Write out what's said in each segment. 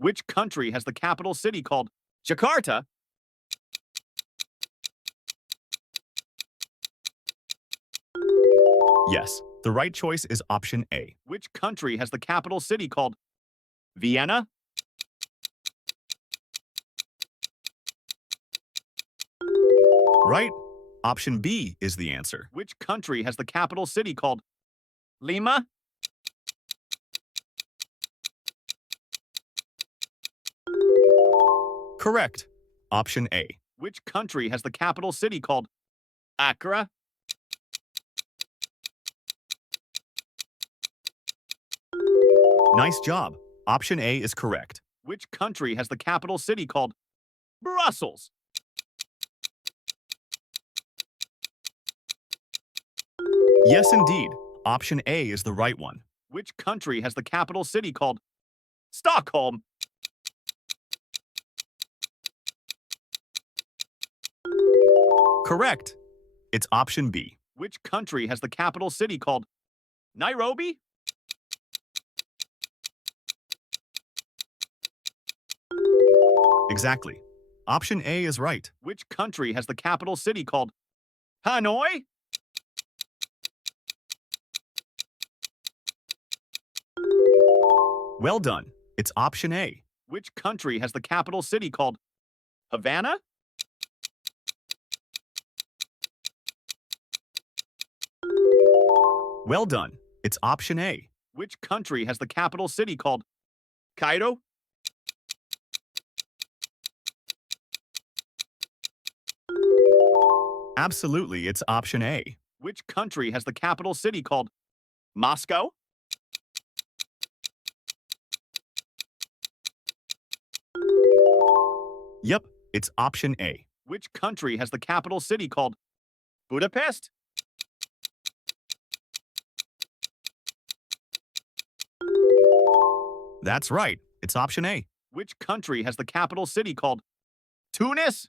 Which country has the capital city called Jakarta? Yes, the right choice is option A. Which country has the capital city called Vienna? Right? Option B is the answer. Which country has the capital city called Lima? Correct. Option A. Which country has the capital city called Accra? Nice job. Option A is correct. Which country has the capital city called Brussels? Yes, indeed. Option A is the right one. Which country has the capital city called Stockholm? Correct. It's option B. Which country has the capital city called Nairobi? Exactly. Option A is right. Which country has the capital city called Hanoi? Well done. It's option A. Which country has the capital city called Havana? Well done. It's option A. Which country has the capital city called Cairo? Absolutely, it's option A. Which country has the capital city called Moscow? Yep, it's option A. Which country has the capital city called Budapest? That's right. It's option A. Which country has the capital city called Tunis?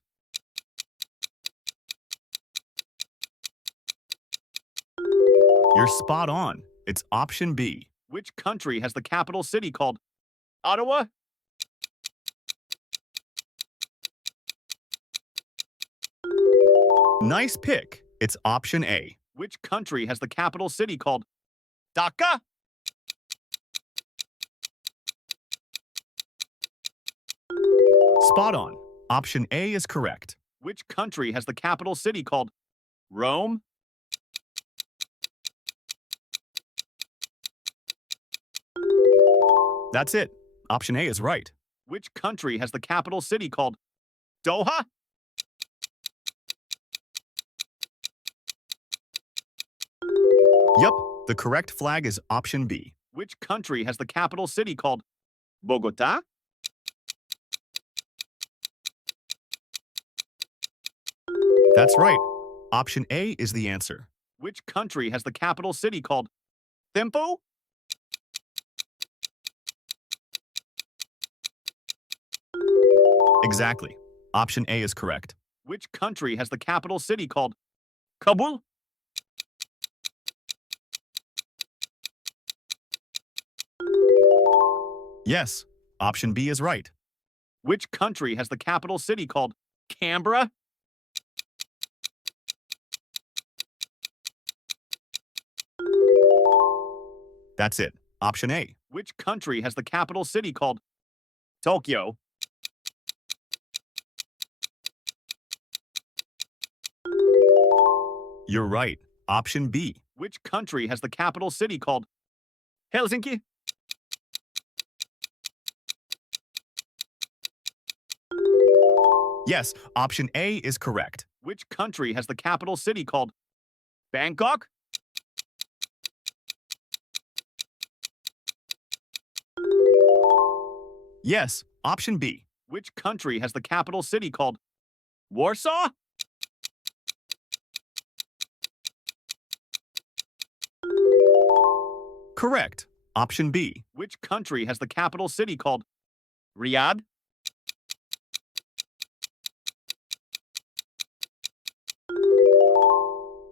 You're spot on. It's option B. Which country has the capital city called Ottawa? Nice pick. It's option A. Which country has the capital city called Dhaka? Spot on. Option A is correct. Which country has the capital city called Rome? That's it. Option A is right. Which country has the capital city called Doha? Yup, the correct flag is option B. Which country has the capital city called Bogota? That's right. Option A is the answer. Which country has the capital city called Thimphu? Exactly. Option A is correct. Which country has the capital city called Kabul? Yes, option B is right. Which country has the capital city called Canberra? That's it. Option A. Which country has the capital city called Tokyo? You're right. Option B. Which country has the capital city called Helsinki? Yes, option A is correct. Which country has the capital city called Bangkok? Yes, option B. Which country has the capital city called Warsaw? Correct. Option B. Which country has the capital city called Riyadh?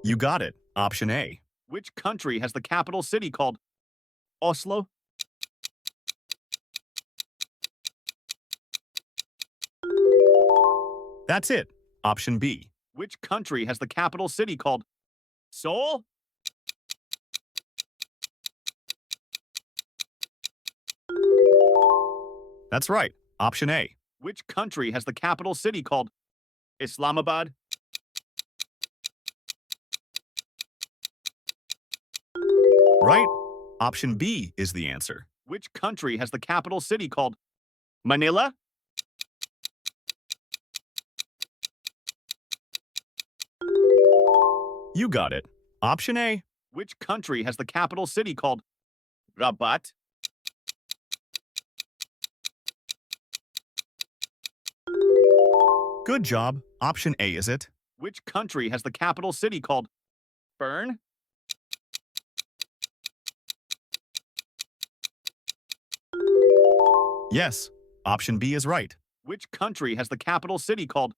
You got it. Option A. Which country has the capital city called Oslo? That's it. Option B. Which country has the capital city called Seoul? That's right. Option A. Which country has the capital city called Islamabad? Right? Option B is the answer. Which country has the capital city called Manila? You got it. Option A. Which country has the capital city called Rabat? Good job. Option A is it. Which country has the capital city called Bern? Yes. Option B is right. Which country has the capital city called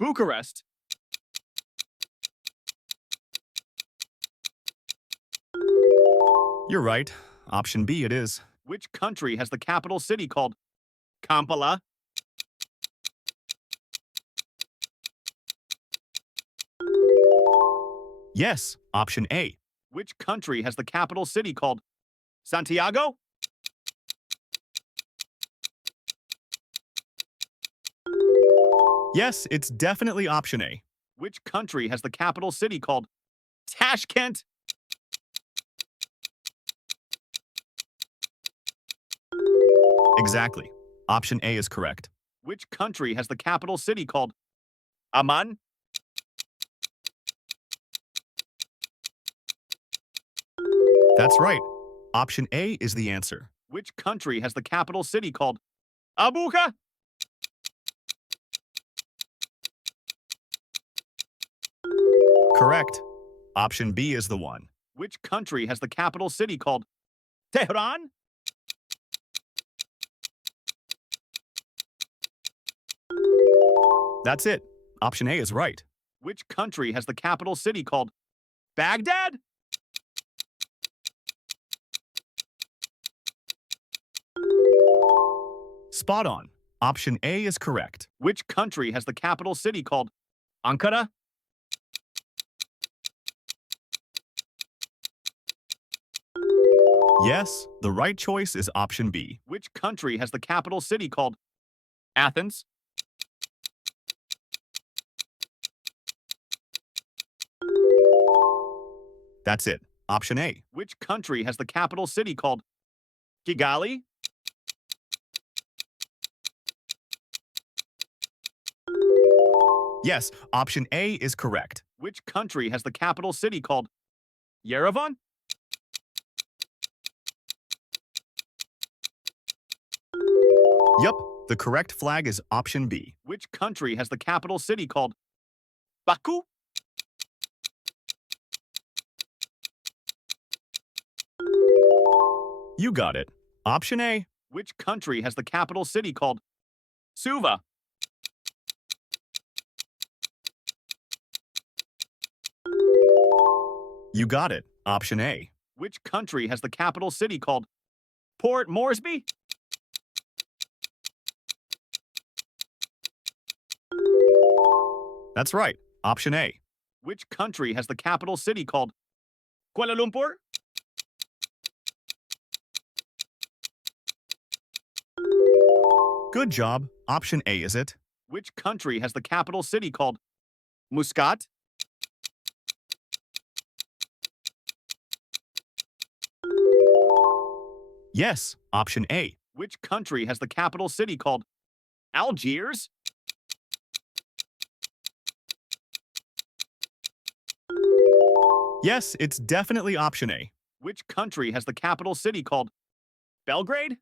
Bucharest? You're right. Option B it is. Which country has the capital city called Kampala? Yes. Option A. Which country has the capital city called Santiago? Yes, it's definitely option A. Which country has the capital city called Tashkent? Exactly. Option A is correct. Which country has the capital city called Amman? That's right. Option A is the answer. Which country has the capital city called Abuja? Correct. Option B is the one. Which country has the capital city called Tehran? That's it. Option A is right. Which country has the capital city called Baghdad? Spot on. Option A is correct. Which country has the capital city called Ankara? Yes, the right choice is option B. Which country has the capital city called Athens? That's it. Option A. Which country has the capital city called Kigali? Yes, option A is correct. Which country has the capital city called Yerevan? Yup, the correct flag is option B. Which country has the capital city called Baku? You got it. Option A. Which country has the capital city called Suva? You got it. Option A. Which country has the capital city called Port Moresby? That's right. Option A. Which country has the capital city called Kuala Lumpur? Good job. Option A is it. Which country has the capital city called Muscat? Yes, option A. Which country has the capital city called Algiers? Yes, it's definitely option A. Which country has the capital city called Belgrade?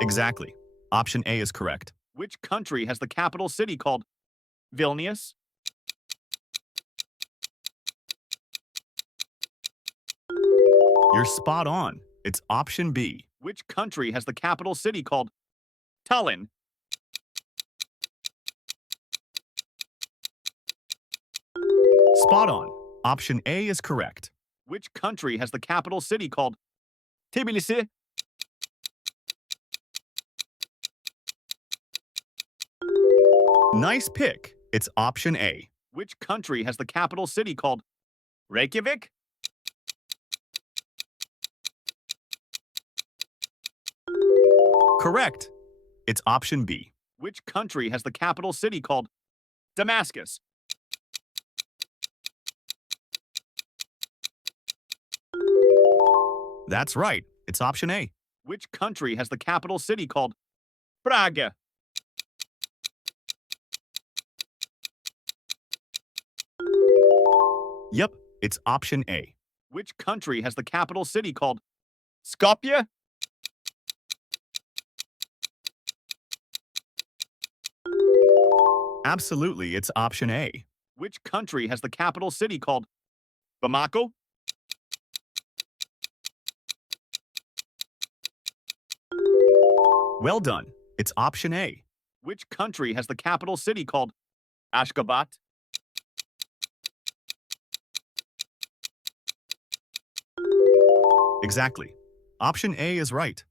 Exactly. Option A is correct. Which country has the capital city called Vilnius? You're spot on. It's option B. Which country has the capital city called Tallinn? Spot on. Option A is correct. Which country has the capital city called Tbilisi? Nice pick. It's option A. Which country has the capital city called Reykjavik? Correct. It's option B. Which country has the capital city called Damascus? That's right. It's option A. Which country has the capital city called Praga? Yep, it's option A. Which country has the capital city called Skopje? Absolutely, it's option A. Which country has the capital city called Bamako? Well done. It's option A. Which country has the capital city called Ashgabat? Exactly. Option A is right.